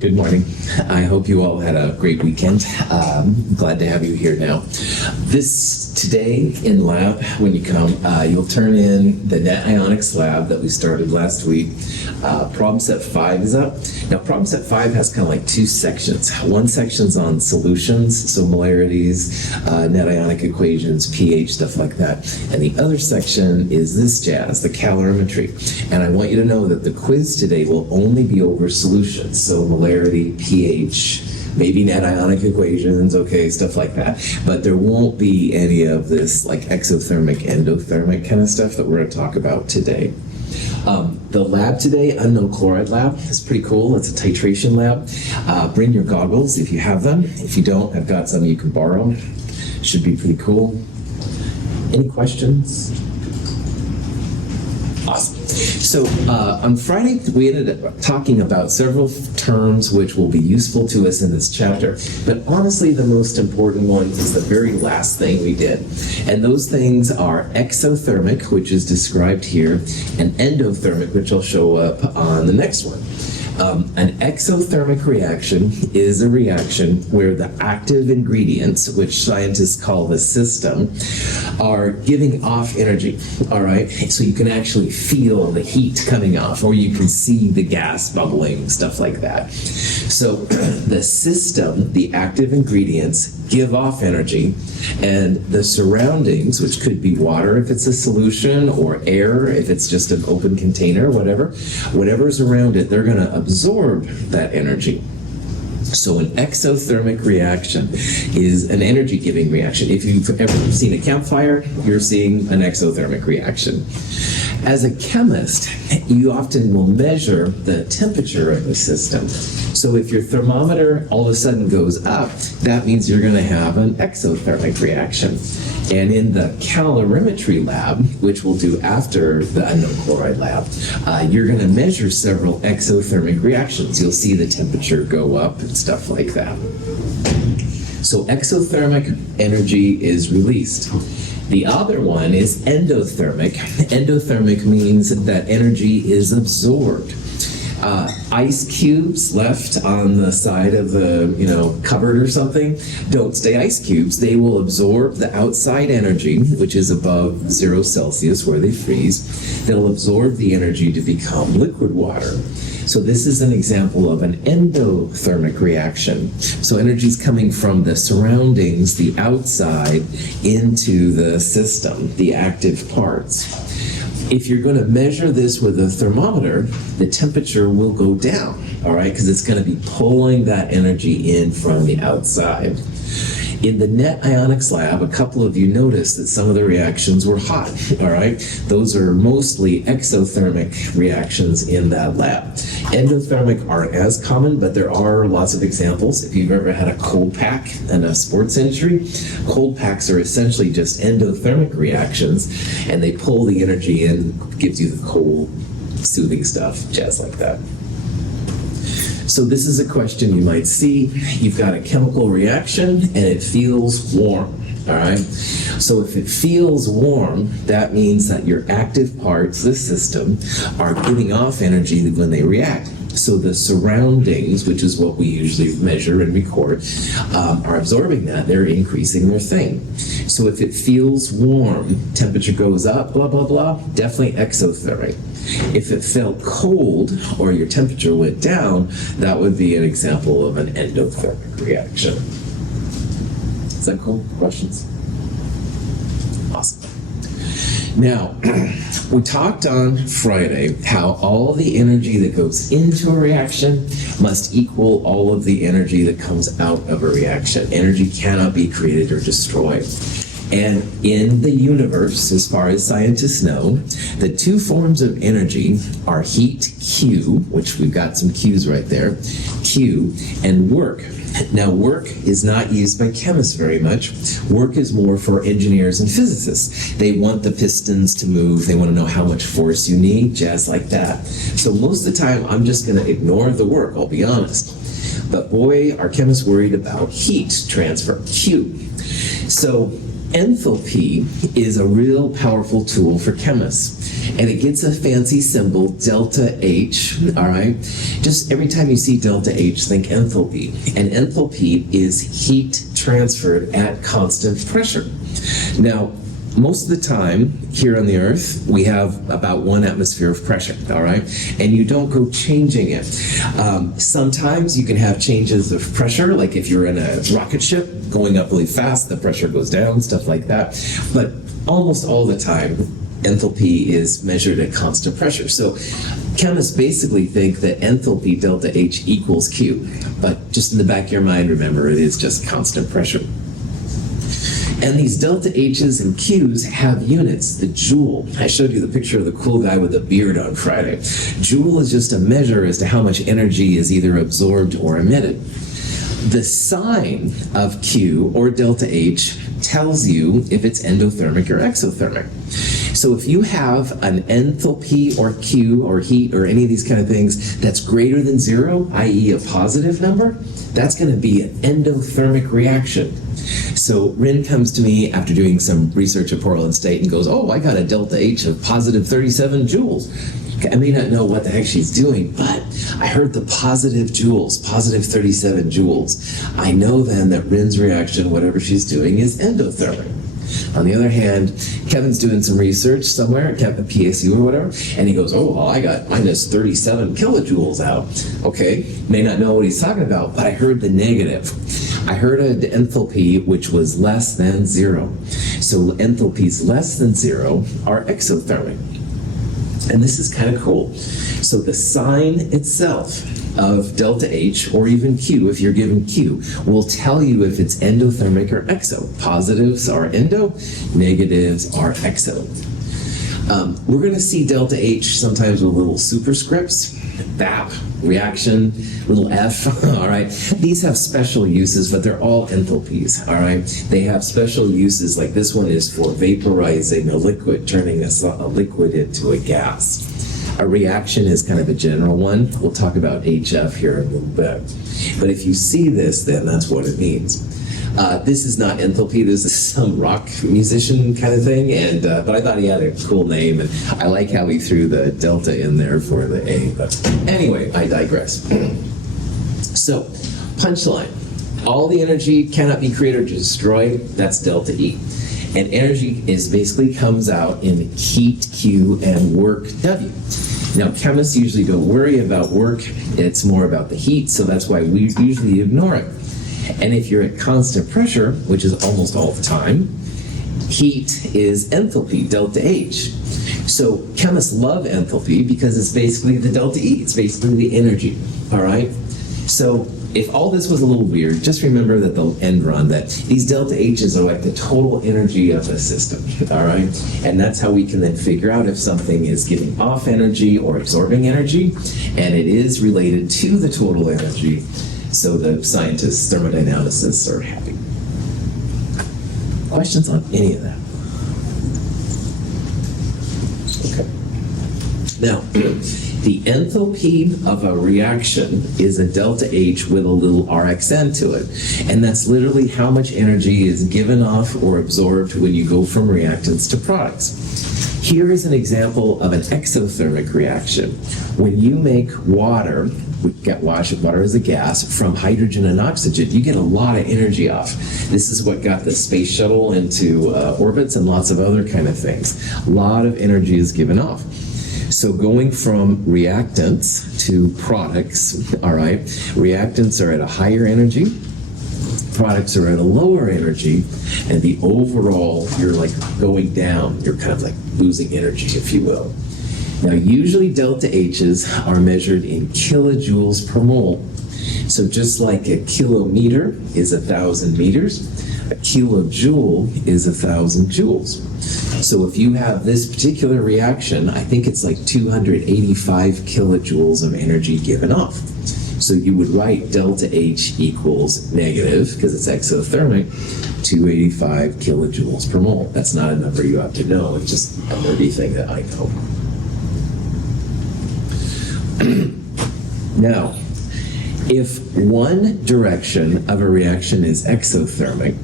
Good morning. I hope you all had a great weekend. Glad to have you here now. Today in lab, when you come, you'll turn in the net ionics lab that we started last week. Problem set 5 is up. Now, problem set 5 has kind of like two sections. One section's on solutions, so molarities, net ionic equations, pH, stuff like that. And the other section is this jazz, the calorimetry. And I want you to know that the quiz today will only be over solutions, so molarity, pH, maybe net ionic equations, okay, stuff like that. But there won't be any of this like exothermic, endothermic kind of stuff that we're going to talk about today. The lab today, unknown chloride lab, is pretty cool. It's a titration lab. Bring your goggles if you have them. If you don't, I've got some you can borrow. Should be pretty cool. Any questions? Awesome. So on Friday, we ended up talking about several terms which will be useful to us in this chapter. But honestly, the most important one is the very last thing we did. And those things are exothermic, which is described here, and endothermic, which will show up on the next one. An exothermic reaction is a reaction where the active ingredients, which scientists call the system, are giving off energy, all right? So you can actually feel the heat coming off, or you can see the gas bubbling, stuff like that. So the system, the active ingredients, give off energy, and the surroundings, which could be water if it's a solution, or air if it's just an open container, whatever's around it, they're going to absorb that energy. So an exothermic reaction is an energy-giving reaction. If you've ever seen a campfire, you're seeing an exothermic reaction. As a chemist, you often will measure the temperature of the system. So if your thermometer all of a sudden goes up, that means you're going to have an exothermic reaction. And in the calorimetry lab, which we'll do after the unknown chloride lab, you're going to measure several exothermic reactions. You'll see the temperature go up and stuff like that. So exothermic energy is released. The other one is endothermic. Endothermic means that energy is absorbed. Ice cubes left on the side of the cupboard or something don't stay ice cubes. They will absorb the outside energy, which is above 0 Celsius where they freeze. They'll absorb the energy to become liquid water. So this is an example of an endothermic reaction. So energy is coming from the surroundings, the outside, into the system, the active parts. If you're going to measure this with a thermometer, the temperature will go down, all right, because it's going to be pulling that energy in from the outside. In the net ionics lab, a couple of you noticed that some of the reactions were hot, all right? Those are mostly exothermic reactions in that lab. Endothermic aren't as common, but there are lots of examples. If you've ever had a cold pack in a sports injury, cold packs are essentially just endothermic reactions, and they pull the energy in, gives you the cold, soothing stuff, jazz like that. So this is a question you might see. You've got a chemical reaction and it feels warm, all right? So if it feels warm, that means that your active parts, the system, are giving off energy when they react. So the surroundings, which is what we usually measure and record, are absorbing that. They're increasing their thing. So if it feels warm, temperature goes up, blah, blah, blah, definitely exothermic. If it felt cold or your temperature went down, that would be an example of an endothermic reaction. Is that cool? Questions? Awesome. Now, we talked on Friday how all the energy that goes into a reaction must equal all of the energy that comes out of a reaction. Energy cannot be created or destroyed. And in the universe, as far as scientists know, the two forms of energy are heat, Q, which we've got some Q's right there, Q, and work. Now, work is not used by chemists very much. Work is more for engineers and physicists. They want the pistons to move. They want to know how much force you need, jazz like that. So most of the time, I'm just going to ignore the work, I'll be honest. But boy, are chemists worried about heat transfer, Q. So enthalpy is a real powerful tool for chemists. and it gets a fancy symbol, delta H, all right? Just every time you see delta H, think enthalpy. And enthalpy is heat transferred at constant pressure. Now, most of the time here on the Earth, we have about 1 atmosphere of pressure, all right? And you don't go changing it. Sometimes you can have changes of pressure, like if you're in a rocket ship going up really fast, the pressure goes down, stuff like that. But almost all the time, enthalpy is measured at constant pressure. So chemists basically think that enthalpy delta H equals Q. But just in the back of your mind, remember, it is just constant pressure. And these delta H's and Q's have units, the joule. I showed you the picture of the cool guy with the beard on Friday. Joule is just a measure as to how much energy is either absorbed or emitted. The sign of Q or delta H tells you if it's endothermic or exothermic. So if you have an enthalpy or Q or heat or any of these kind of things that's greater than 0, i.e. a positive number, that's going to be an endothermic reaction. So Rin comes to me after doing some research at Portland State and goes, oh, I got a delta H of positive 37 joules. I may not know what the heck she's doing, but I heard the positive joules, positive 37 joules. I know then that Rin's reaction, whatever she's doing, is endothermic. On the other hand, Kevin's doing some research somewhere at PSU or whatever, and he goes, oh, well, I got minus 37 kilojoules out. Okay, may not know what he's talking about, but I heard the negative. I heard an enthalpy which was less than 0. So enthalpies less than 0 are exothermic. And this is kind of cool. So the sign itself of delta H, or even Q, if you're given Q, will tell you if it's endothermic or exo. Positives are endo, negatives are exo. We're going to see delta H sometimes with little superscripts, BAP, reaction, little F, all right? These have special uses, but they're all enthalpies, all right? They have special uses, like this one is for vaporizing a liquid, turning a liquid into a gas. A reaction is kind of a general one. We'll talk about HF here in a little bit. But if you see this, then that's what it means. This is not enthalpy. This is some rock musician kind of thing, and but I thought he had a cool name, and I like how he threw the delta in there for the A. But anyway, I digress. So, punchline. All the energy cannot be created or destroyed. That's delta E. And energy is basically comes out in heat Q and work W. Now, chemists usually don't worry about work. It's more about the heat, so that's why we usually ignore it. And if you're at constant pressure, which is almost all the time, heat is enthalpy, delta H. So chemists love enthalpy because it's basically the delta E. It's basically the energy, all right? So if all this was a little weird, just remember that the end run, that these delta H's are like the total energy of the system, all right? And that's how we can then figure out if something is giving off energy or absorbing energy, and it is related to the total energy. So the scientists, thermodynamicists, are happy. Questions on any of that? Okay. Now, the enthalpy of a reaction is a delta H with a little RxN to it. And that's literally how much energy is given off or absorbed when you go from reactants to products. Here is an example of an exothermic reaction. When you make water, we get water as a gas, from hydrogen and oxygen, you get a lot of energy off. This is what got the space shuttle into orbits and lots of other kind of things. A lot of energy is given off. So going from reactants to products, all right, reactants are at a higher energy, products are at a lower energy, and the overall, you're like going down, you're kind of like losing energy, if you will. Now, usually delta H's are measured in kilojoules per mole. So just like a kilometer is 1,000 meters, a kilojoule is 1,000 joules. So if you have this particular reaction, I think it's like 285 kilojoules of energy given off. So you would write delta H equals negative, because it's exothermic, 285 kilojoules per mole. That's not a number you have to know, it's just a nerdy thing that I know. Now, if one direction of a reaction is exothermic,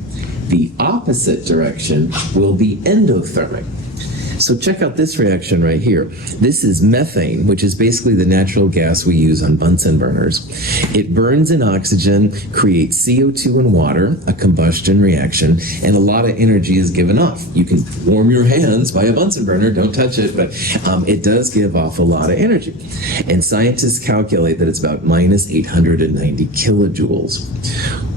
the opposite direction will be endothermic. So check out this reaction right here. This is methane, which is basically the natural gas we use on Bunsen burners. It burns in oxygen, creates CO2 and water, a combustion reaction, and a lot of energy is given off. You can warm your hands by a Bunsen burner, don't touch it, but it does give off a lot of energy. And scientists calculate that it's about minus 890 kilojoules.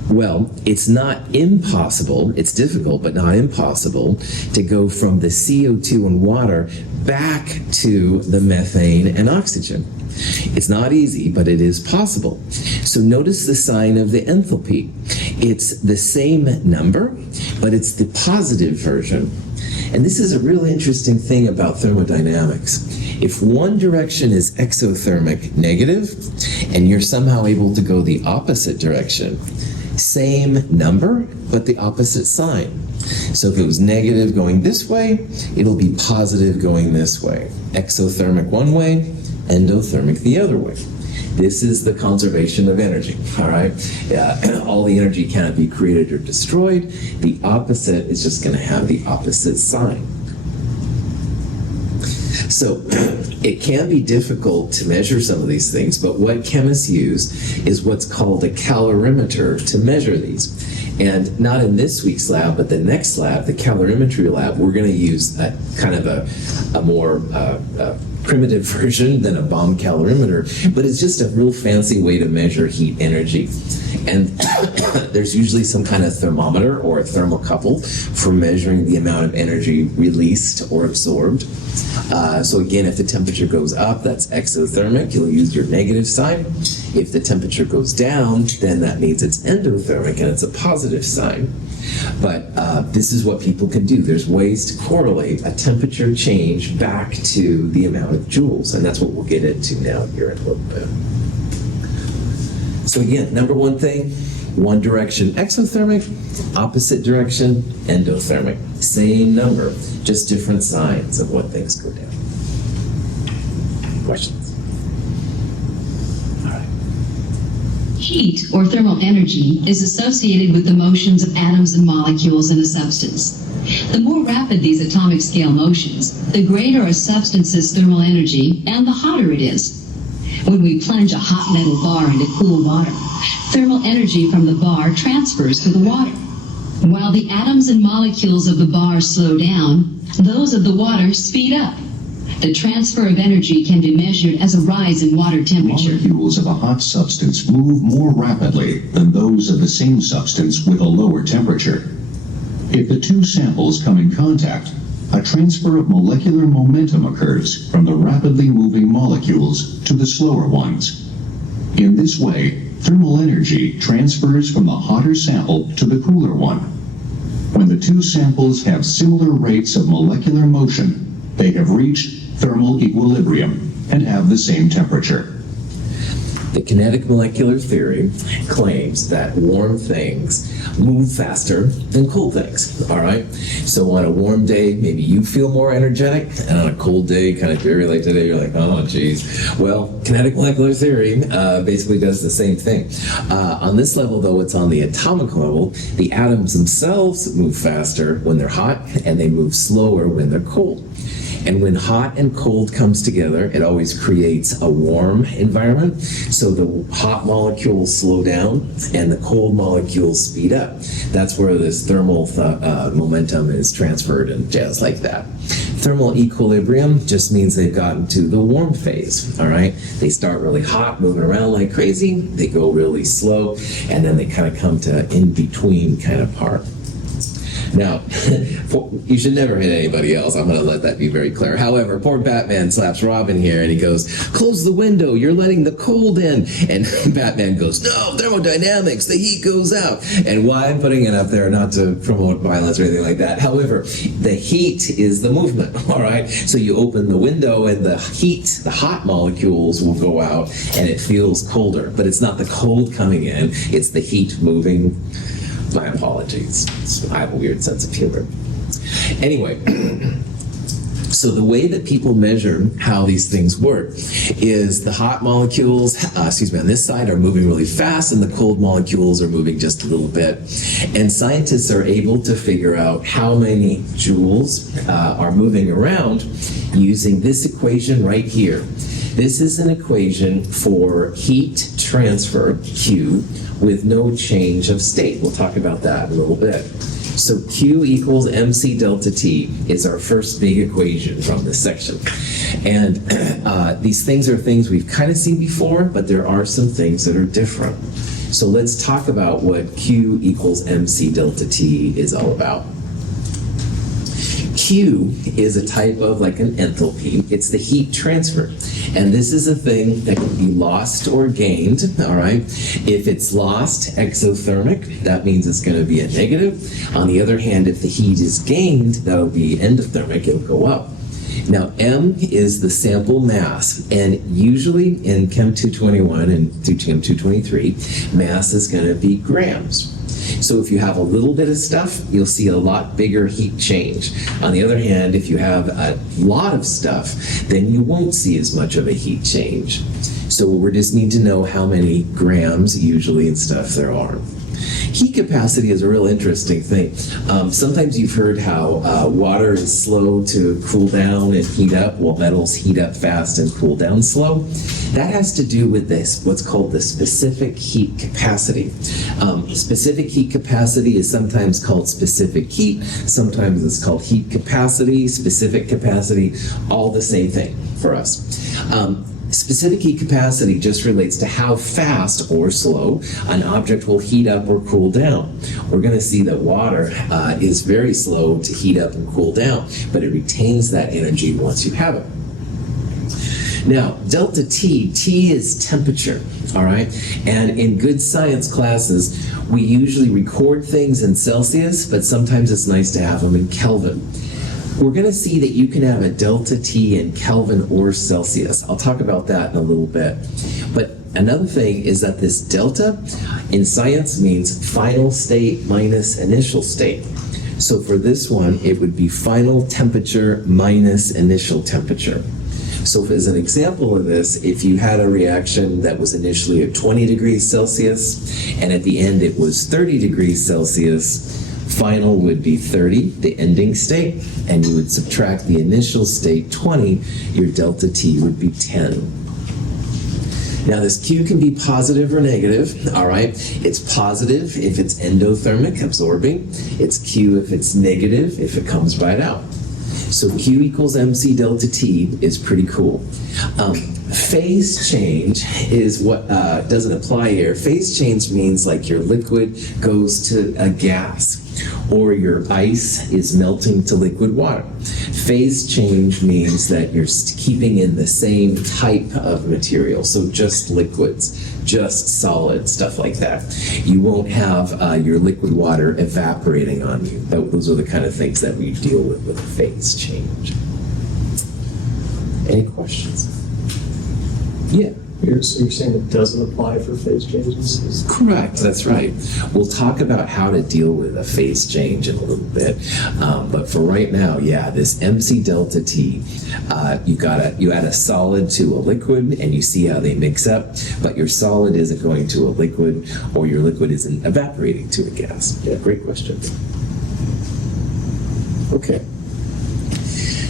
Well, it's not impossible, it's difficult, but not impossible, to go from the CO2 and water back to the methane and oxygen. It's not easy, but it is possible. So notice the sign of the enthalpy. It's the same number, but it's the positive version. And this is a really interesting thing about thermodynamics. If one direction is exothermic, negative, and you're somehow able to go the opposite direction, same number, but the opposite sign. So if it was negative going this way, it'll be positive going this way. Exothermic one way, endothermic the other way. This is the conservation of energy, all right? All the energy cannot be created or destroyed. The opposite is just going to have the opposite sign. So it can be difficult to measure some of these things, but what chemists use is what's called a calorimeter to measure these. And not in this week's lab, but the next lab, the calorimetry lab, we're going to use a kind of a more primitive version than a bomb calorimeter, but it's just a real fancy way to measure heat energy. And there's usually some kind of thermometer or a thermocouple for measuring the amount of energy released or absorbed. So again, if the temperature goes up, that's exothermic. You'll use your negative sign. If the temperature goes down, then that means it's endothermic and it's a positive sign. But this is what people can do. There's ways to correlate a temperature change back to the amount of joules, and that's what we'll get into now here in a little bit. So again, number one thing, one direction exothermic, opposite direction endothermic. Same number, just different signs of what things go down. Questions? All right. Heat, or thermal energy, is associated with the motions of atoms and molecules in a substance. The more rapid these atomic scale motions, the greater a substance's thermal energy and the hotter it is. When we plunge a hot metal bar into cool water, thermal energy from the bar transfers to the water. While the atoms and molecules of the bar slow down, those of the water speed up. The transfer of energy can be measured as a rise in water temperature. Molecules of a hot substance move more rapidly than those of the same substance with a lower temperature. If the two samples come in contact, a transfer of molecular momentum occurs from the rapidly moving molecules to the slower ones. In this way, thermal energy transfers from the hotter sample to the cooler one. When the two samples have similar rates of molecular motion, they have reached thermal equilibrium and have the same temperature. The kinetic molecular theory claims that warm things move faster than cold things, all right? So on a warm day, maybe you feel more energetic, and on a cold day, kind of very late today, you're like, oh, geez. Well, kinetic molecular theory basically does the same thing. On this level, though, it's on the atomic level. The atoms themselves move faster when they're hot, and they move slower when they're cold. And when hot and cold comes together, it always creates a warm environment. So the hot molecules slow down and the cold molecules speed up. That's where this thermal momentum is transferred and jazz like that. Thermal equilibrium just means they've gotten to the warm phase, all right? They start really hot, moving around like crazy. They go really slow, and then they kind of come to in-between kind of part. Now, you should never hit anybody else. I'm going to let that be very clear. However, poor Batman slaps Robin here, and he goes, close the window, you're letting the cold in. And Batman goes, no, thermodynamics, the heat goes out. And why I'm putting it up there, not to promote violence or anything like that. However, the heat is the movement, all right? So you open the window, and the heat, the hot molecules will go out, and it feels colder. But it's not the cold coming in, it's the heat moving. My apologies. I have a weird sense of humor. Anyway, So the way that people measure how these things work is the hot molecules, on this side are moving really fast and the cold molecules are moving just a little bit. And scientists are able to figure out how many joules are moving around using this equation right here. This is an equation for heat transfer, Q, with no change of state. We'll talk about that in a little bit. So Q equals MC delta T is our first big equation from this section. And these things are things we've kind of seen before, but there are some things that are different. So let's talk about what Q equals MC delta T is all about. Q is a type of like an enthalpy. It's the heat transfer. And this is a thing that can be lost or gained, all right? If it's lost, exothermic, that means it's going to be a negative. On the other hand, if the heat is gained, that'll be endothermic, it'll go up. Now, M is the sample mass, and usually in Chem 221 and through Chem 223, mass is going to be grams. So if you have a little bit of stuff, you'll see a lot bigger heat change. On the other hand, if you have a lot of stuff, then you won't see as much of a heat change. So we just need to know how many grams usually and stuff there are. Heat capacity is a real interesting thing. Sometimes you've heard how water is slow to cool down and heat up. Well, metals heat up fast and cool down slow. That has to do with this, what's called the specific heat capacity. Specific heat capacity is sometimes called specific heat. Sometimes it's called heat capacity, specific capacity, all the same thing for us. Specific heat capacity just relates to how fast or slow an object will heat up or cool down. We're going to see that water is very slow to heat up and cool down, but it retains that energy once you have it. Now, delta T, T is temperature, all right? And in good science classes, we usually record things in Celsius, but sometimes it's nice to have them in Kelvin. We're going to see that you can have a delta T in Kelvin or Celsius. I'll talk about that in a little bit. But another thing is that this delta in science means final state minus initial state. So for this one, it would be final temperature minus initial temperature. So as an example of this, if you had a reaction that was initially at 20 degrees Celsius and at the end it was 30 degrees Celsius, final would be 30, the ending state, and you would subtract the initial state, 20, your delta T would be 10. Now this Q can be positive or negative, all right? It's positive if it's endothermic, absorbing. It's Q if it's negative, if it comes right out. So Q equals MC delta T is pretty cool. Phase change is what doesn't apply here. Phase change means like your liquid goes to a gas or your ice is melting to liquid water. Phase change means that you're keeping in the same type of material, so just liquids, just solid, stuff like that. You won't have your liquid water evaporating on you. Those are the kind of things that we deal with phase change. Any questions? Yeah. So you're saying it doesn't apply for phase changes? Correct, that's right. We'll talk about how to deal with a phase change in a little bit. But for right now, yeah, this MC delta T, you add a solid to a liquid and you see how they mix up, but your solid isn't going to a liquid or your liquid isn't evaporating to a gas. Yeah, great question. Okay.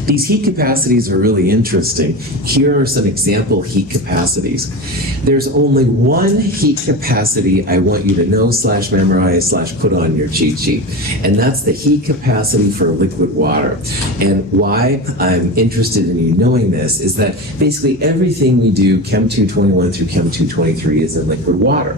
These heat capacities are really interesting. Here are some example heat capacities. There's only one heat capacity I want you to know / memorize / put on your cheat sheet, and that's the heat capacity for liquid water. And why I'm interested in you knowing this is that basically everything we do, Chem 221 through Chem 223, is in liquid water.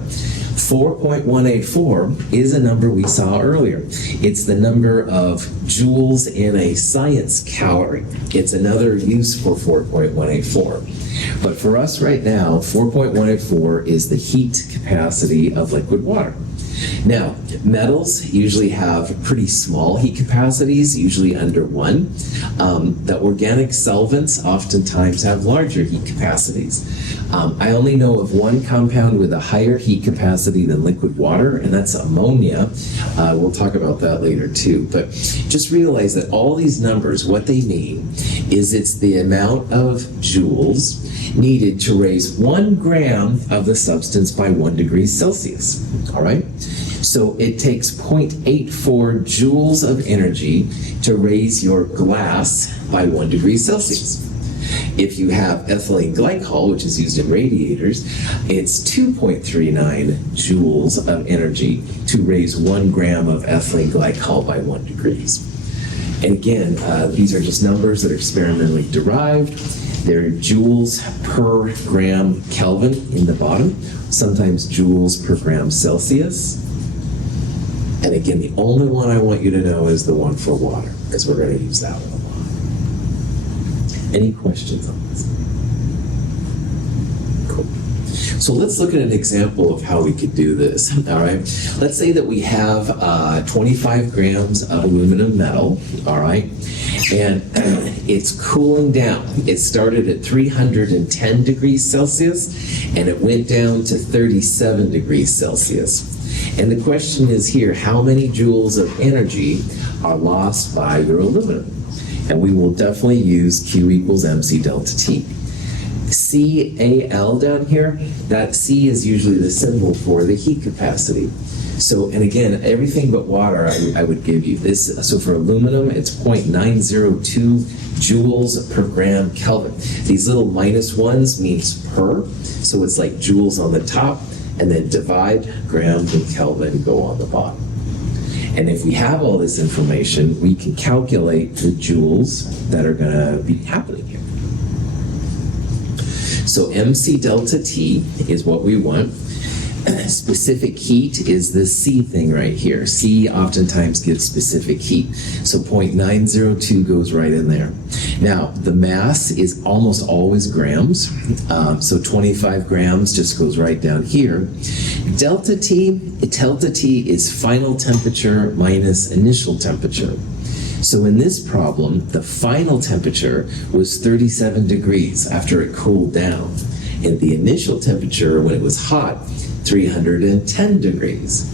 4.184 is a number we saw earlier. It's the number of joules in a science calorie. It's another use for 4.184. But for us right now, 4.184 is the heat capacity of liquid water. Now, metals usually have pretty small heat capacities, usually under 1. The organic solvents oftentimes have larger heat capacities. I only know of one compound with a higher heat capacity than liquid water, and that's ammonia. We'll talk about that later too. But just realize that all these numbers, what they mean is it's the amount of joules needed to raise 1 gram of the substance by 1 degree Celsius. All right? So it takes 0.84 joules of energy to raise your glass by 1 degree Celsius. If you have ethylene glycol, which is used in radiators, it's 2.39 joules of energy to raise 1 gram of ethylene glycol by 1 degrees. And again, these are just numbers that are experimentally derived. They're joules per gram Kelvin in the bottom, sometimes joules per gram Celsius. And again, the only one I want you to know is the one for water, because we're going to use that one a lot. Any questions on this? Cool. So let's look at an example of how we could do this, all right? Let's say that we have 25 grams of aluminum metal, all right? And it's cooling down. It started at 310 degrees Celsius, and it went down to 37 degrees Celsius. And the question is here, how many joules of energy are lost by your aluminum? And we will definitely use Q equals mCdelT T. CAL down here, that C is usually the symbol for the heat capacity. So, and again, everything but water I would give you this. So for aluminum, it's 0.902 joules per gram Kelvin. These little minus ones means per, so it's like joules on the top, and then divide gram and Kelvin go on the bottom. And if we have all this information, we can calculate the joules that are going to be happening here. So mCdelta T is what we want. Specific heat is this C thing right here. C oftentimes gives specific heat. So 0.902 goes right in there. Now, the mass is almost always grams. So 25 grams just goes right down here. Delta T is final temperature minus initial temperature. So in this problem, the final temperature was 37 degrees after it cooled down. And the initial temperature when it was hot, 310 degrees.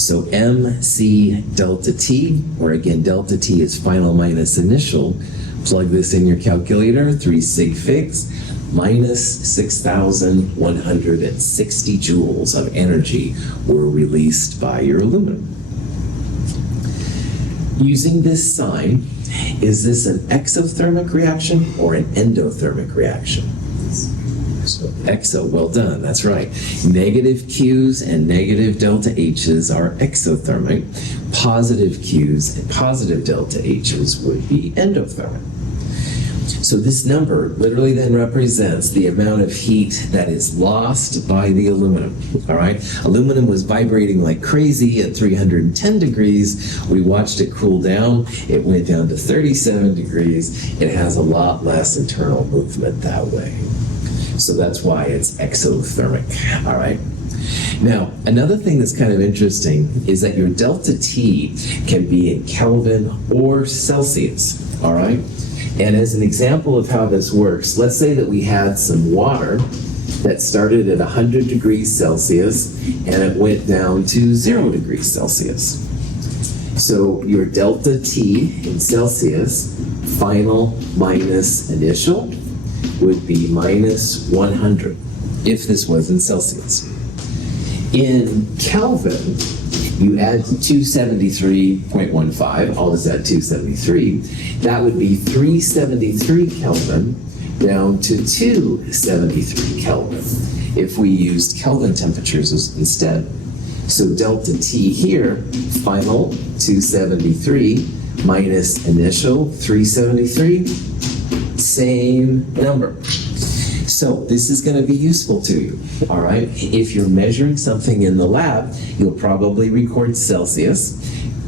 So mCdelta T, where again delta T is final minus initial, plug this in your calculator, 3 sig figs, minus 6,160 joules of energy were released by your aluminum. Using this sign, is this an exothermic reaction or an endothermic reaction? So exo, well done, that's right. Negative Qs and negative delta H's are exothermic. Positive Qs and positive delta H's would be endothermic. So this number literally then represents the amount of heat that is lost by the aluminum, all right? Aluminum was vibrating like crazy at 310 degrees. We watched it cool down. It went down to 37 degrees. It has a lot less internal movement that way. So that's why it's exothermic, all right? Now, another thing that's kind of interesting is that your delta T can be in Kelvin or Celsius, all right? And as an example of how this works, let's say that we had some water that started at 100 degrees Celsius and it went down to 0 degrees Celsius. So your delta T in Celsius, final minus initial, would be minus 100 if this was in Celsius. In Kelvin, you add 273.15, I'll just add 273, that would be 373 Kelvin down to 273 Kelvin if we used Kelvin temperatures instead. So delta T here, final 273 minus initial 373, same number. So this is going to be useful to you, all right? If you're measuring something in the lab, you'll probably record Celsius.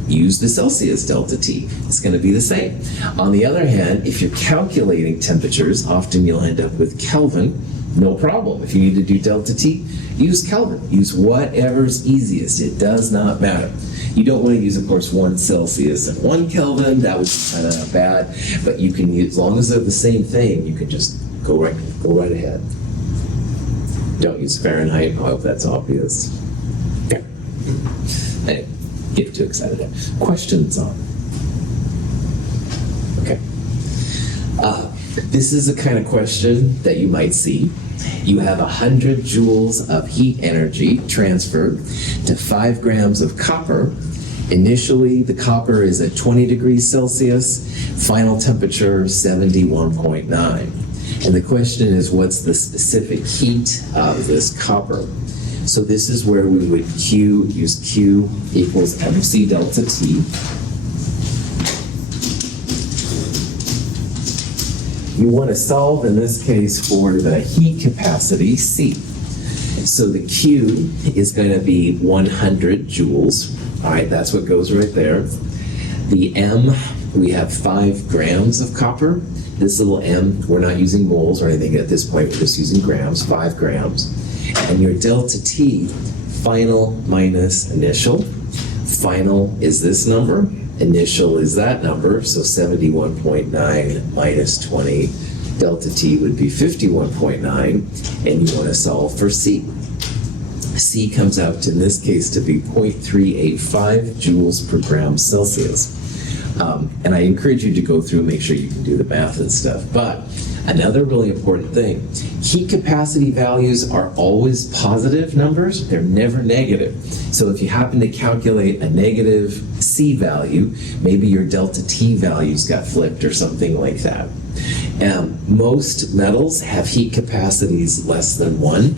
Use the Celsius delta T. It's going to be the same. On the other hand, if you're calculating temperatures, often you'll end up with Kelvin. No problem. If you need to do delta T, use Kelvin. Use whatever's easiest. It does not matter. You don't want to use, of course, 1 Celsius and 1 Kelvin. That would be kind of bad. But you can use, as long as they're the same thing, you can just go right ahead. Don't use Fahrenheit. I hope that's obvious. Okay. Anyway, get too excited there. Questions on? Okay. This is a kind of question that you might see. You have 100 joules of heat energy transferred to 5 grams of copper. Initially, the copper is at 20 degrees Celsius, final temperature 71.9. And the question is, what's the specific heat of this copper? So this is where we would use Q equals MC delta T. You want to solve, in this case, for the heat capacity, C. So the Q is going to be 100 joules. All right, that's what goes right there. The M, we have 5 grams of copper. This little m, we're not using moles or anything at this point, we're just using grams, 5 grams. And your delta T, final minus initial. Final is this number, initial is that number, so 71.9 minus 20. Delta T would be 51.9, and you want to solve for C. C comes out, in this case, to be 0.385 joules per gram Celsius. And I encourage you to go through and make sure you can do the math and stuff. But another really important thing, heat capacity values are always positive numbers. They're never negative. So if you happen to calculate a negative C value, maybe your delta T values got flipped or something like that. Most metals have heat capacities less than 1.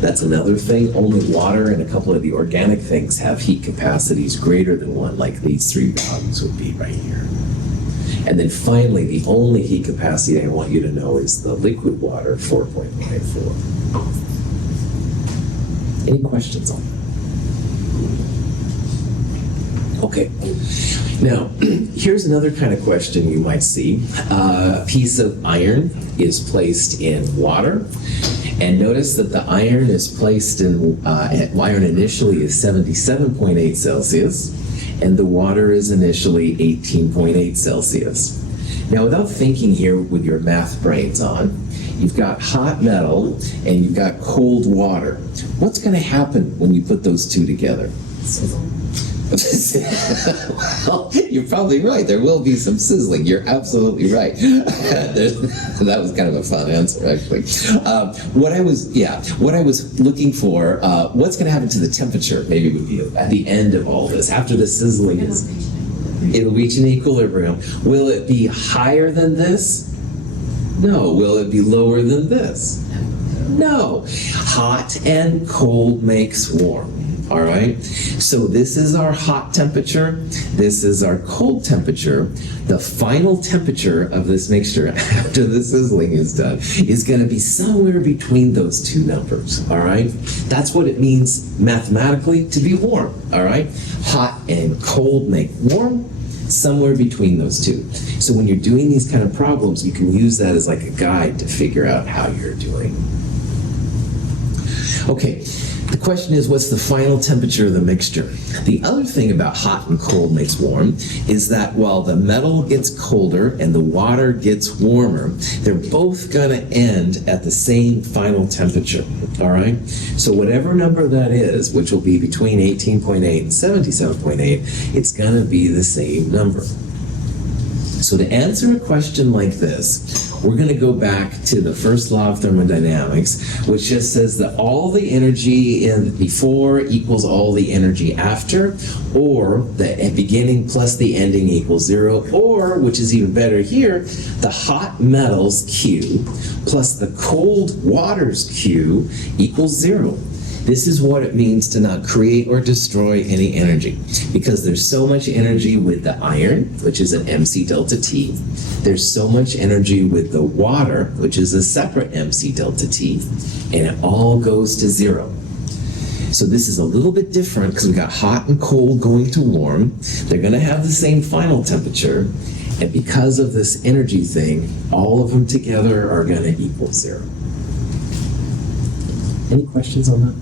That's another thing. Only water and a couple of the organic things have heat capacities greater than 1, like these 3 values would be right here. And then finally, the only heat capacity I want you to know is the liquid water, 4.94. Any questions on that? Okay. Now, here's another kind of question you might see. A piece of iron is placed in water. And notice that the iron is placed in, iron initially is 77.8 Celsius, and the water is initially 18.8 Celsius. Now, without thinking here with your math brains on, you've got hot metal and you've got cold water. What's going to happen when you put those two together? Well, you're probably right. There will be some sizzling. You're absolutely right. That was kind of a fun answer, actually. What I was looking for, what's going to happen to the temperature, maybe would be at the end of all this, after the sizzling it'll reach an equilibrium. Will it be higher than this? No. Will it be lower than this? No. Hot and cold makes warm. All right, so this is our hot temperature, this is our cold temperature. The final temperature of this mixture after the sizzling is done is going to be somewhere between those two numbers, all right? That's what it means mathematically to be warm, all right? Hot and cold make warm, somewhere between those two. So when you're doing these kind of problems, you can use that as like a guide to figure out how you're doing. Okay. The question is, what's the final temperature of the mixture? The other thing about hot and cold makes warm is that while the metal gets colder and the water gets warmer, they're both going to end at the same final temperature, all right? So whatever number that is, which will be between 18.8 and 77.8, it's going to be the same number. So to answer a question like this, we're going to go back to the first law of thermodynamics, which just says that all the energy in before equals all the energy after, or the beginning plus the ending equals 0, or, which is even better here, the hot metals Q plus the cold waters Q equals 0. This is what it means to not create or destroy any energy, because there's so much energy with the iron, which is an mCdelT. There's so much energy with the water, which is a separate mCdelT, and it all goes to 0. So this is a little bit different because we've got hot and cold going to warm. They're going to have the same final temperature, and because of this energy thing, all of them together are going to equal 0. Any questions on that?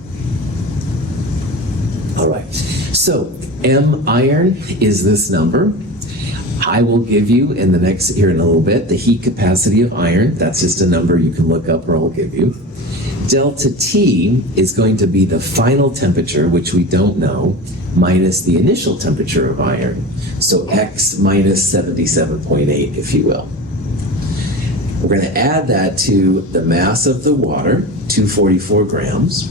All right. So M iron is this number. I will give you here in a little bit the heat capacity of iron. That's just a number you can look up, or I'll give you. Delta T is going to be the final temperature, which we don't know, minus the initial temperature of iron. So X minus 77.8, if you will. We're going to add that to the mass of the water, 244 grams,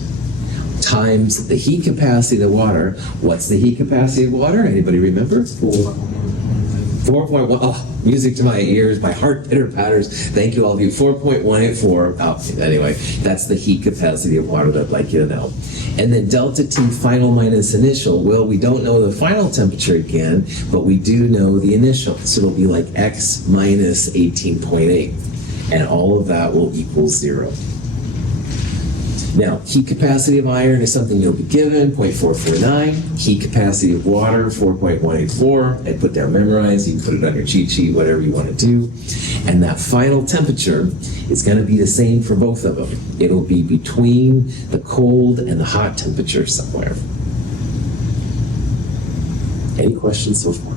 times the heat capacity of the water. What's the heat capacity of water? Anybody remember? 4.1. Oh, music to my ears. My heart pitter patters. Thank you, all of you. 4.184. Oh, anyway, that's the heat capacity of water that I'd like you to know. And then delta T final minus initial. Well, we don't know the final temperature again, but we do know the initial. So it'll be like X minus 18.8. And all of that will equal 0. Now, heat capacity of iron is something you'll be given, 0.449. Heat capacity of water, 4.184. I put down memorize. You can put it on your cheat sheet, whatever you want to do. And that final temperature is going to be the same for both of them. It'll be between the cold and the hot temperature somewhere. Any questions so far?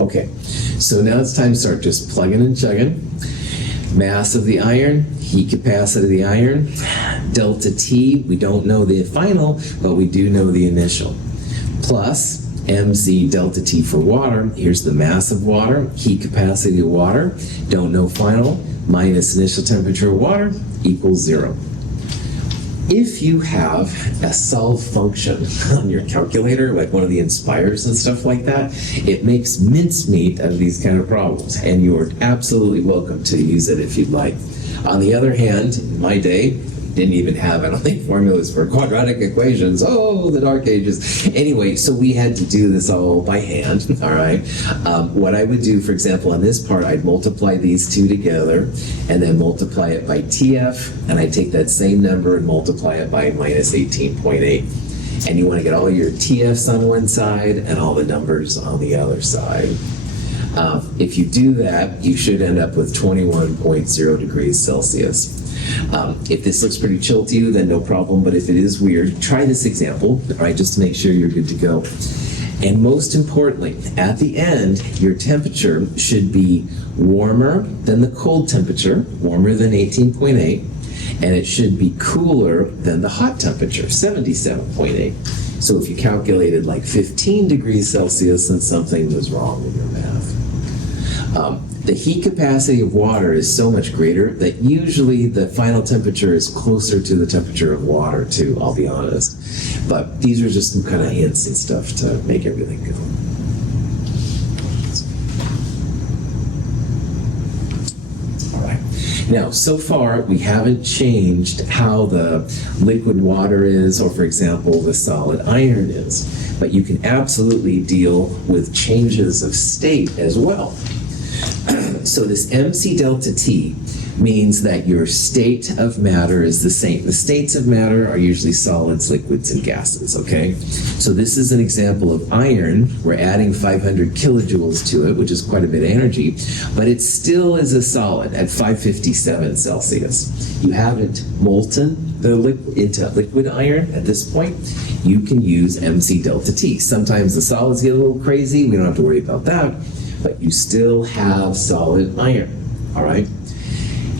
Okay, so now it's time to start just plugging and chugging. Mass of the iron, heat capacity of the iron, delta T, we don't know the final, but we do know the initial. Plus mc delta T for water, here's the mass of water, heat capacity of water, don't know final, minus initial temperature of water, equals 0. If you have a solve function on your calculator, like one of the Inspires and stuff like that, it makes mincemeat out of these kind of problems, and you are absolutely welcome to use it if you'd like. On the other hand, in my day, didn't even have, I don't think, formulas for quadratic equations. Oh, the dark ages. Anyway, so we had to do this all by hand, all right? What I would do, for example, on this part, I'd multiply these two together and then multiply it by TF, and I'd take that same number and multiply it by minus 18.8. And you want to get all your TFs on one side and all the numbers on the other side. If you do that, you should end up with 21.0 degrees Celsius. If this looks pretty chill to you, then no problem, but if it is weird, try this example, all right, just to make sure you're good to go. And most importantly, at the end, your temperature should be warmer than the cold temperature, warmer than 18.8, and it should be cooler than the hot temperature, 77.8. So if you calculated like 15 degrees Celsius, then something was wrong with your math. The heat capacity of water is so much greater that usually the final temperature is closer to the temperature of water too, I'll be honest. But these are just some kind of hints and stuff to make everything go. All right. Now, so far, we haven't changed how the liquid water is, or for example, the solid iron is. But you can absolutely deal with changes of state as well. So this mCdelta means that your state of matter is the same. The states of matter are usually solids, liquids, and gases, okay? So this is an example of iron. We're adding 500 kilojoules to it, which is quite a bit of energy, but it still is a solid at 557 Celsius. You haven't molten into liquid iron at this point. You can use mCdelta. Sometimes the solids get a little crazy. We don't have to worry about that. But you still have solid iron, all right?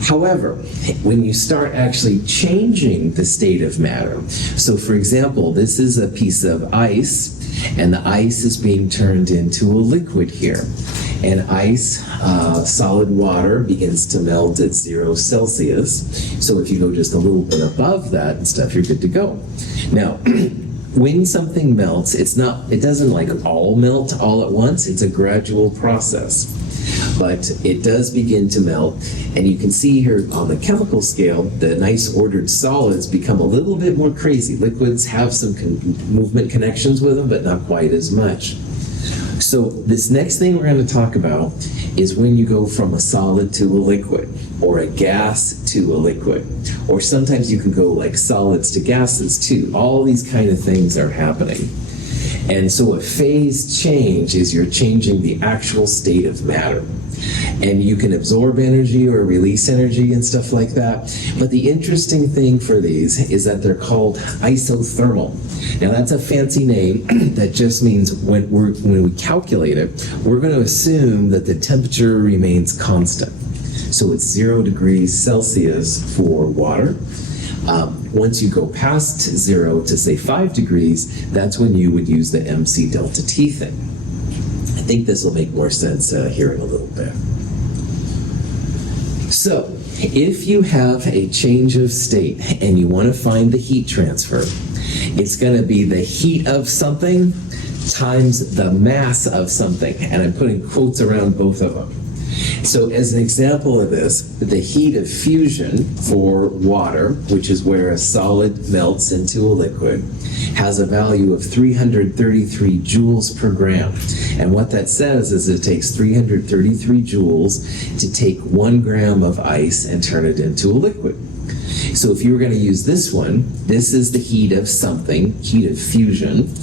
However, when you start actually changing the state of matter, so for example, this is a piece of ice, and the ice is being turned into a liquid here. And ice, solid water, begins to melt at 0 Celsius. So if you go just a little bit above that and stuff, you're good to go. Now, when something melts, it doesn't like all melt all at once. It's a gradual process. But it does begin to melt, and you can see here on the chemical scale, the nice ordered solids become a little bit more crazy. Liquids have some movement connections with them, but not quite as much. So this next thing we're going to talk about is when you go from a solid to a liquid, or a gas to a liquid, or sometimes you can go like solids to gases too. All these kind of things are happening. And so a phase change is you're changing the actual state of matter. And you can absorb energy or release energy and stuff like that. But the interesting thing for these is that they're called isothermal. Now that's a fancy name that just means when we calculate it, we're going to assume that the temperature remains constant. So it's 0 degrees Celsius for water. Once you go past 0 to say 5 degrees, that's when you would use the mCdelT thing. I think this will make more sense here in a little bit. So, if you have a change of state and you want to find the heat transfer, it's going to be the heat of something times the mass of something. And I'm putting quotes around both of them. So as an example of this, the heat of fusion for water, which is where a solid melts into a liquid, has a value of 333 joules per gram. And what that says is it takes 333 joules to take 1 gram of ice and turn it into a liquid. So if you were going to use this one, this is the heat of something, heat of fusion,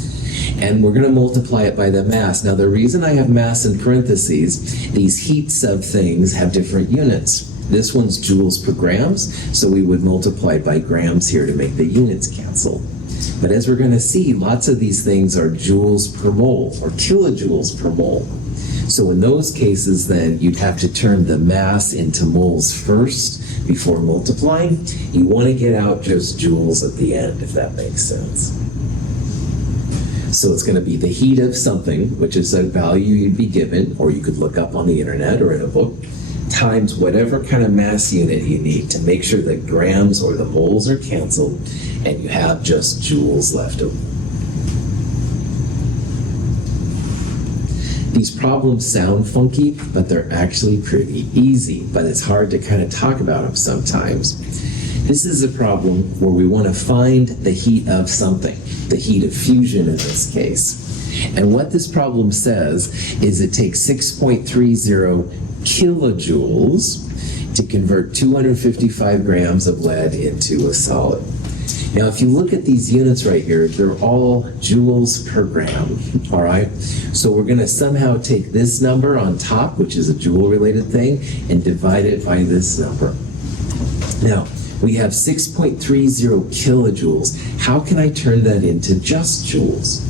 and we're going to multiply it by the mass. Now, the reason I have mass in parentheses, these heats of things have different units. This one's joules per grams, so we would multiply by grams here to make the units cancel. But as we're going to see, lots of these things are joules per mole or kilojoules per mole. So in those cases, then, you'd have to turn the mass into moles first before multiplying. You want to get out just joules at the end, if that makes sense. So it's going to be the heat of something, which is a value you'd be given, or you could look up on the internet or in a book, times whatever kind of mass unit you need to make sure that grams or the moles are canceled and you have just joules left over. These problems sound funky, but they're actually pretty easy, but it's hard to kind of talk about them sometimes. This is a problem where we want to find the heat of something, the heat of fusion in this case. And what this problem says is it takes 6.30 kilojoules to convert 255 grams of lead into a solid. Now, if you look at these units right here, they're all joules per gram, all right? So we're going to somehow take this number on top, which is a joule-related thing, and divide it by this number. Now, we have 6.30 kilojoules. How can I turn that into just joules?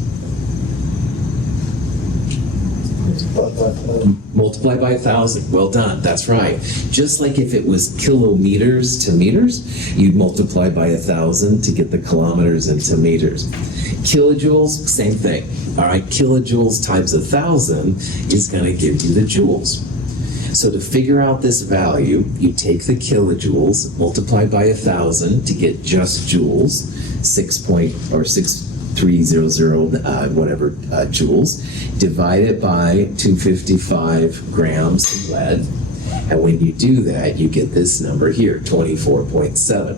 Multiply by 1,000. Well done. That's right. Just like if it was kilometers to meters, you'd multiply by 1,000 to get the kilometers into meters. Kilojoules, same thing. All right, kilojoules times 1,000 is going to give you the joules. So to figure out this value, you take the kilojoules, multiply by 1,000 to get just joules, 6.300 whatever joules, divide it by 255 grams of lead, and when you do that, you get this number here, 24.7.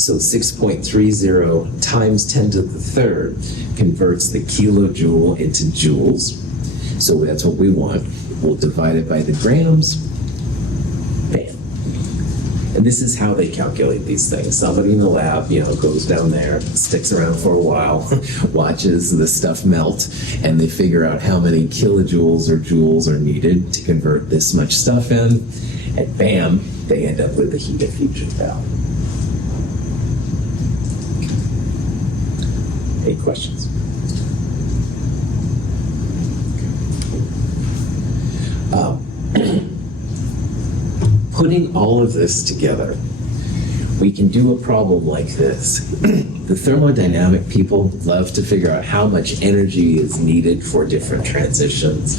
So 6.30 times 10 to the third converts the kilojoule into joules. So that's what we want. We'll divide it by the grams. Bam. And this is how they calculate these things. Somebody in the lab, goes down there, sticks around for a while, watches the stuff melt, and they figure out how many kilojoules or joules are needed to convert this much stuff in, and bam, they end up with the heat of fusion value. Any questions? Putting all of this together, we can do a problem like this. The thermodynamic people love to figure out how much energy is needed for different transitions.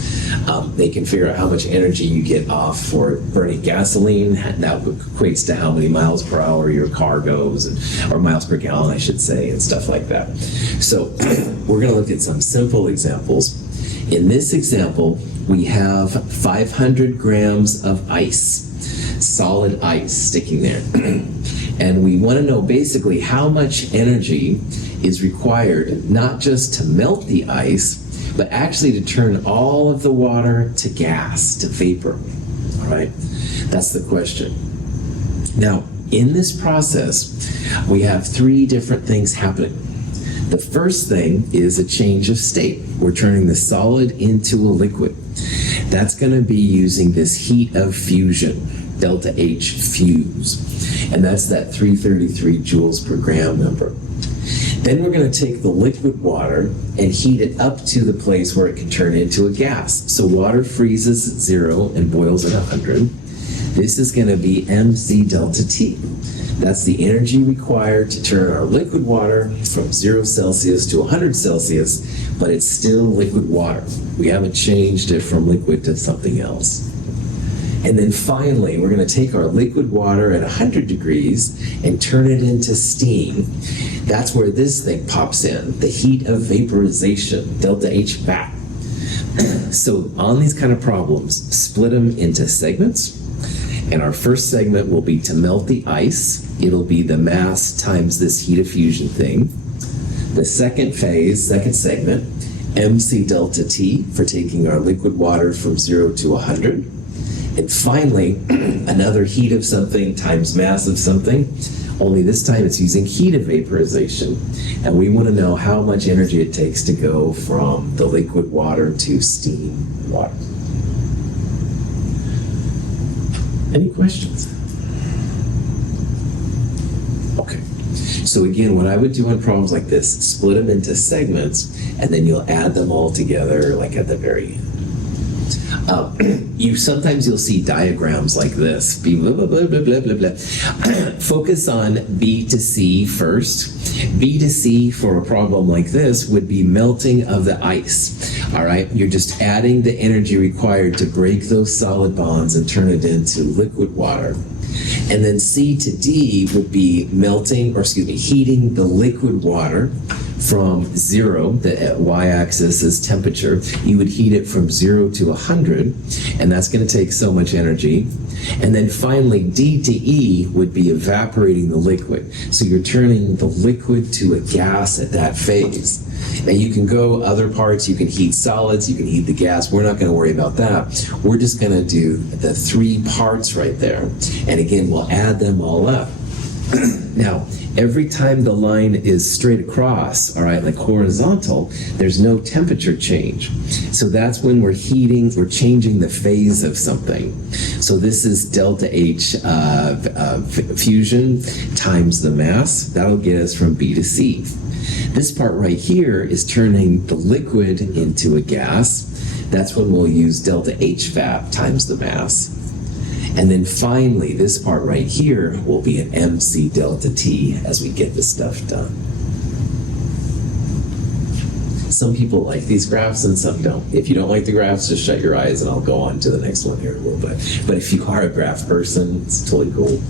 They can figure out how much energy you get off for burning gasoline. That equates to how many miles per hour your car goes, or miles per gallon, I should say, and stuff like that. So we're going to look at some simple examples. In this example, we have 500 grams of ice, solid ice sticking there. And we want to know basically how much energy is required, not just to melt the ice, but actually to turn all of the water to gas, to vapor. All right? That's the question. Now, in this process, we have three different things happening. The first thing is a change of state. We're turning the solid into a liquid. That's going to be using this heat of fusion, delta H fuse. And that's that 333 joules per gram number. Then we're going to take the liquid water and heat it up to the place where it can turn into a gas. So water freezes at 0 and boils at 100. This is going to be mCdelT. That's the energy required to turn our liquid water from 0 Celsius to 100 Celsius, but it's still liquid water. We haven't changed it from liquid to something else. And then finally, we're going to take our liquid water at 100 degrees and turn it into steam. That's where this thing pops in, the heat of vaporization, delta H vac. So on these kind of problems, split them into segments. And our first segment will be to melt the ice. It'll be the mass times this heat of fusion thing. The second phase, second segment, mCdelT for taking our liquid water from 0 to 100. And finally, another heat of something times mass of something, only this time it's using heat of vaporization. And we want to know how much energy it takes to go from the liquid water to steam water. Any questions? Okay. So again, what I would do on problems like this, split them into segments, and then you'll add them all together like at the very end. Sometimes you'll see diagrams like this. Blah, blah, blah, blah, blah, blah, blah. Focus on B to C first. B to C for a problem like this would be melting of the ice. All right, you're just adding the energy required to break those solid bonds and turn it into liquid water. And then C to D would be heating the liquid water from 0, the y-axis is temperature. You would heat it from 0 to 100, and that's going to take so much energy. And then finally, D to E would be evaporating the liquid. So you're turning the liquid to a gas at that phase. And you can go other parts, you can heat solids, you can heat the gas. We're not going to worry about that. We're just going to do the 3 parts right there. And again, we'll add them all up. Now, every time the line is straight across, all right, like horizontal, there's no temperature change. So that's when we're changing the phase of something. So this is delta H fusion times the mass. That'll get us from B to C. This part right here is turning the liquid into a gas. That's when we'll use delta H vac times the mass. And then finally, this part right here will be an mCdelT as we get this stuff done. Some people like these graphs and some don't. If you don't like the graphs, just shut your eyes and I'll go on to the next one here in a little bit. But if you are a graph person, it's totally cool.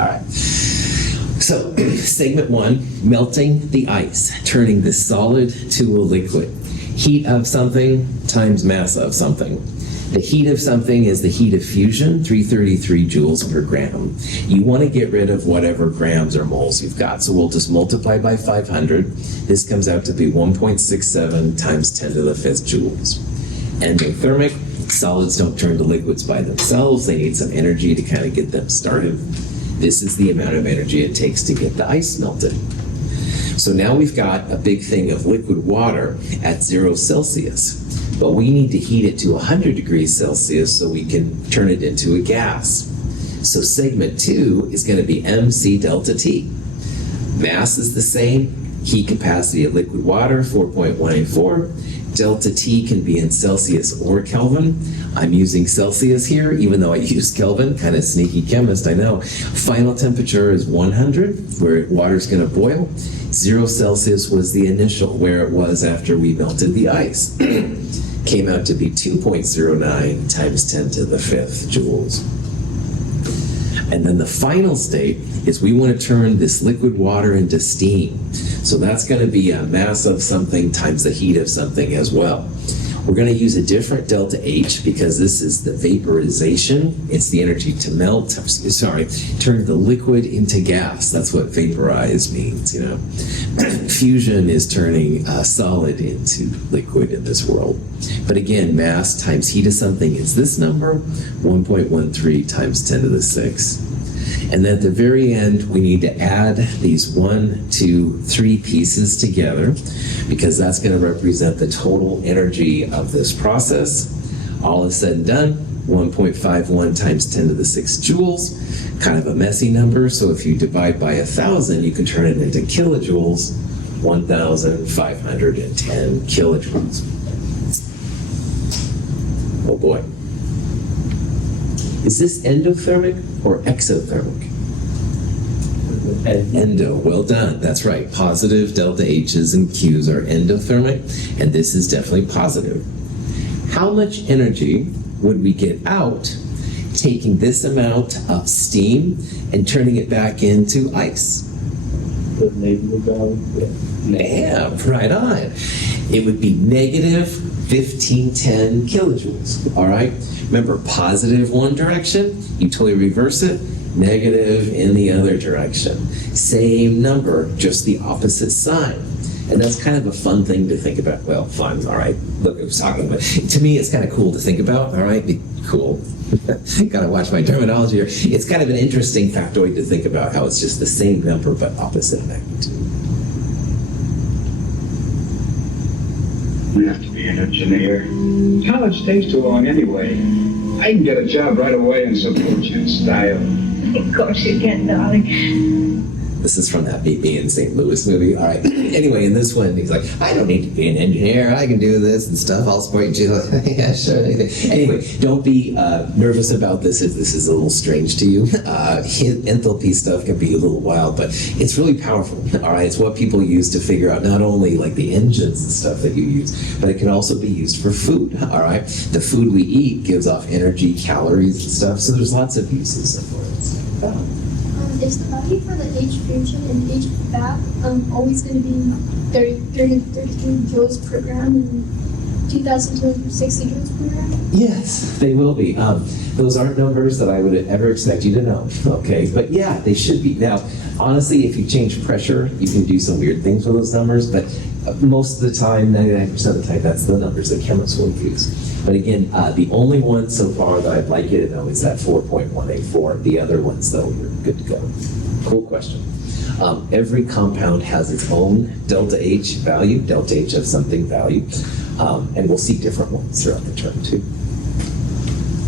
All right. So, segment 1, melting the ice, turning the solid to a liquid. Heat of something times mass of something. The heat of something is the heat of fusion, 333 joules per gram. You want to get rid of whatever grams or moles you've got, so we'll just multiply by 500. This comes out to be 1.67 times 10 to the 5th joules. Endo-thermic, solids don't turn to liquids by themselves. They need some energy to kind of get them started. This is the amount of energy it takes to get the ice melted. So now we've got a big thing of liquid water at 0 Celsius. But we need to heat it to 100 degrees Celsius so we can turn it into a gas. So segment 2 is going to be mCdelT. Mass is the same. Heat capacity of liquid water, 4.184. Delta T can be in Celsius or Kelvin. I'm using Celsius here, even though I use Kelvin. Kind of sneaky chemist, I know. Final temperature is 100, where water's going to boil. 0 Celsius was the initial, where it was after we melted the ice. Came out to be 2.09 times 10 to the 5th joules. And then the final state is we want to turn this liquid water into steam. So that's going to be a mass of something times the heat of something as well. We're going to use a different delta H because this is the vaporization. It's the energy to turn the liquid into gas. That's what vaporize means, you know. Fusion is turning solid into liquid in this world. But again, mass times heat of something is this number, 1.13 times 10 to the 6th. And then at the very end, we need to add these 1, 2, 3 pieces together because that's going to represent the total energy of this process. All is said and done, 1.51 times 10 to the 6 joules, kind of a messy number. So if you divide by 1,000, you can turn it into kilojoules, 1,510 kilojoules. Oh boy. Is this endothermic or exothermic? Endo, well done. That's right. Positive delta H's and Q's are endothermic, and this is definitely positive. How much energy would we get out taking this amount of steam and turning it back into ice? The negative value. Yeah, right on. It would be negative 1510 kilojoules. All right. Remember, positive one direction, you totally reverse it. Negative in the other direction. Same number, just the opposite sign. And that's kind of a fun thing to think about. Well, fun, all right. Look, I was talking about. To me, it's kind of cool to think about, all right? Cool. Gotta watch my terminology here. It's kind of an interesting factoid to think about how it's just the same number but opposite magnitude. You have to be an engineer. College takes too long anyway. I can get a job right away and support you in style. Of course you can, darling. This is from that Meet Me in St. Louis movie. All right. Anyway, in this one, he's like, I don't need to be an engineer. I can do this and stuff. I'll support you. Yeah, sure. Anyway, don't be nervous about this if this is a little strange to you. Enthalpy stuff can be a little wild, but it's really powerful. All right. It's what people use to figure out not only like the engines and stuff that you use, but it can also be used for food. All right. The food we eat gives off energy, calories, and stuff. So there's lots of uses for it. Is the value for the H fusion and H back always going to be 33 joules per gram and 2,260 joules per gram? Yes, they will be. Those aren't numbers that I would ever expect you to know. Okay, but yeah, they should be. Now, honestly, if you change pressure, you can do some weird things with those numbers, but most of the time, 99% of the time, that's the numbers that chemists will use. But again, the only one so far that I'd like you to know is that 4.184. The other ones, though, you're good to go. Cool question. Every compound has its own delta H value, delta H of something value, and we'll see different ones throughout the term, too.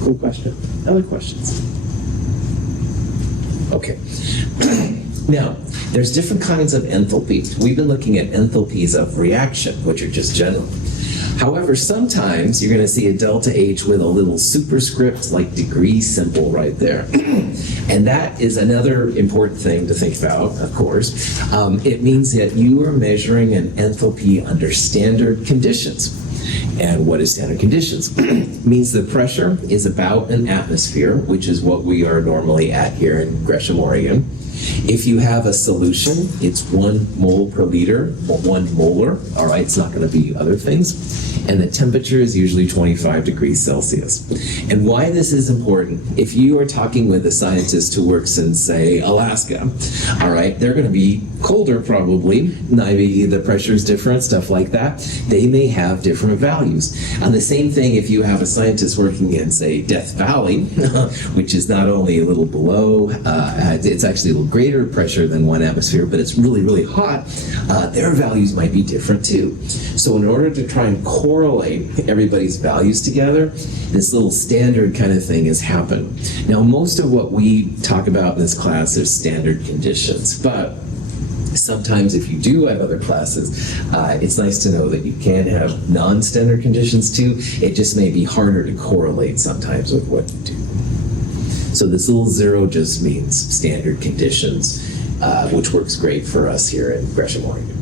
Cool question. Other questions? Okay. Now, there's different kinds of enthalpies. We've been looking at enthalpies of reaction, which are just general. However, sometimes you're going to see a delta H with a little superscript like degree symbol right there. And that is another important thing to think about, of course. It means that you are measuring an enthalpy under standard conditions. And what is standard conditions? It means the pressure is about an atmosphere, which is what we are normally at here in Gresham, Oregon. If you have a solution, it's 1 mole per liter, or 1 molar, all right? It's not going to be other things. And the temperature is usually 25 degrees Celsius. And why this is important, if you are talking with a scientist who works in, say, Alaska, all right, they're going to be colder probably, maybe the pressure is different, stuff like that. They may have different values. And the same thing if you have a scientist working in, say, Death Valley, which is not only a little below, it's actually a little greater pressure than 1 atmosphere, but it's really, really hot, their values might be different too. So in order to try and correlate everybody's values together, this little standard kind of thing has happened. Now, most of what we talk about in this class is standard conditions, but sometimes if you do have other classes, it's nice to know that you can have non-standard conditions too. It just may be harder to correlate sometimes with what you do. So this little 0 just means standard conditions, which works great for us here in Gresham, Oregon.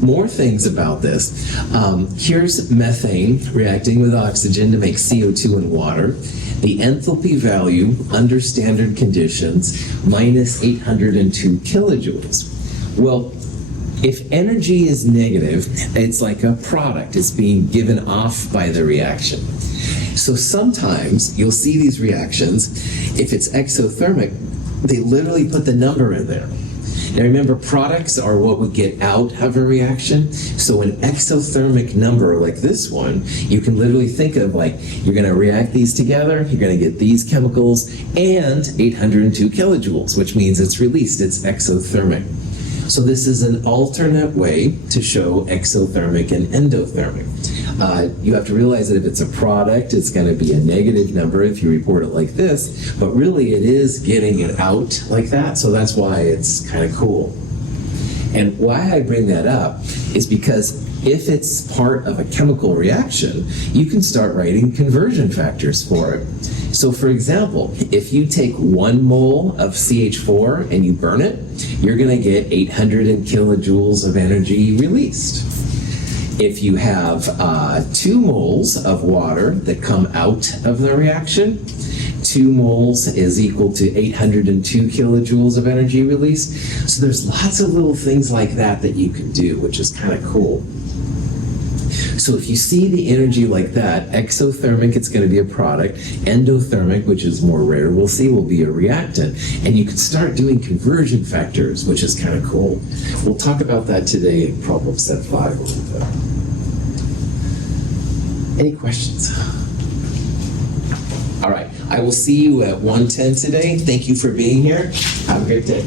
More things about this. Here's methane reacting with oxygen to make CO2 and water. The enthalpy value under standard conditions, minus 802 kilojoules. Well, if energy is negative, it's like a product. It's being given off by the reaction. So sometimes you'll see these reactions, if it's exothermic, they literally put the number in there. Now remember, products are what we get out of a reaction. So an exothermic number like this one, you can literally think of like, you're going to react these together, you're going to get these chemicals and 802 kilojoules, which means it's released, it's exothermic. So this is an alternate way to show exothermic and endothermic. You have to realize that if it's a product, it's going to be a negative number if you report it like this, but really it is getting it out like that, so that's why it's kind of cool. And why I bring that up is because if it's part of a chemical reaction, you can start writing conversion factors for it. So for example, if you take 1 mole of CH4 and you burn it, you're going to get 800 kilojoules of energy released. If you have 2 moles of water that come out of the reaction, 2 moles is equal to 802 kilojoules of energy released. So there's lots of little things like that that you can do, which is kind of cool. So if you see the energy like that, exothermic, it's going to be a product. Endothermic, which is more rare, we'll see, will be a reactant. And you can start doing conversion factors, which is kind of cool. We'll talk about that today in problem set 5 a little bit. Any questions? All right, I will see you at 1:10 today. Thank you for being here. Have a great day.